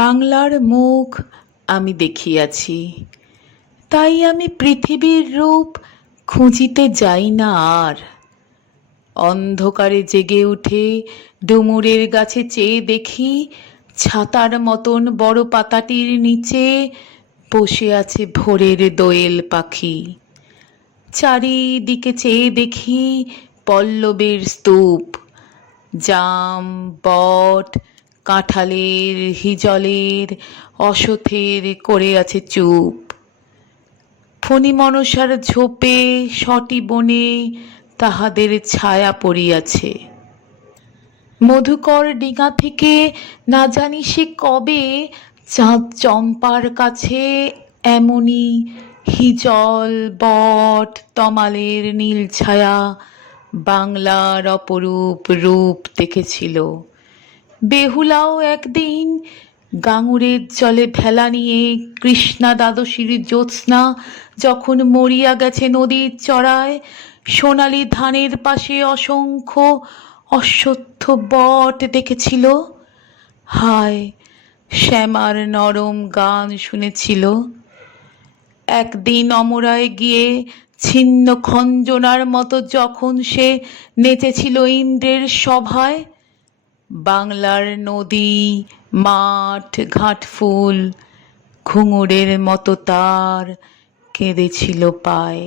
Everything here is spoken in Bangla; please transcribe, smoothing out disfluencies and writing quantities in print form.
বাংলার মুখ আমি দেখিয়াছি, তাই আমি পৃথিবীর রূপ খুঁজিতে যাই না আর। অন্ধকারে জেগে উঠে ডুমুরের গাছে চেয়ে দেখি, ছাতার মতন বড় পাতাটির নিচে বসে আছে ভোরের দোয়েল পাখি। চারিদিকে চেয়ে দেখি পল্লবের স্তূপ, জাম, বট, কাঁঠালের, হিজলের, অশথের করে আছে চুপ। ফণি মনসার ঝোপে সটি বনে তাহাদের ছায়া পড়িয়াছে। মধুকর ডিঙা থেকে না জানি সে কবে চাঁদ চম্পার কাছে এমনি হিজল, বট, তমালের নীল ছায়া বাংলার অপরূপ রূপ দেখেছিল। বেহুলাও একদিন গাঙুরের জলে ভেলা নিয়ে কৃষ্ণা দ্বাদশীর জ্যোৎস্না যখন মরিয়া গেছে নদীর চড়ায়, সোনালি ধানের পাশে অসংখ্য অশ্বত্থ বট দেখেছিল। হায়, শ্যামার নরম গান শুনেছিল। একদিন অমরায় গিয়ে ছিন্ন খঞ্জনার মতো যখন সে নেচেছিল ইন্দ্রের সভায়, বাংলার নদী, মাঠ, ঘাটফুল ঘুঙুরের মতো তার কেঁদেছিল পায়।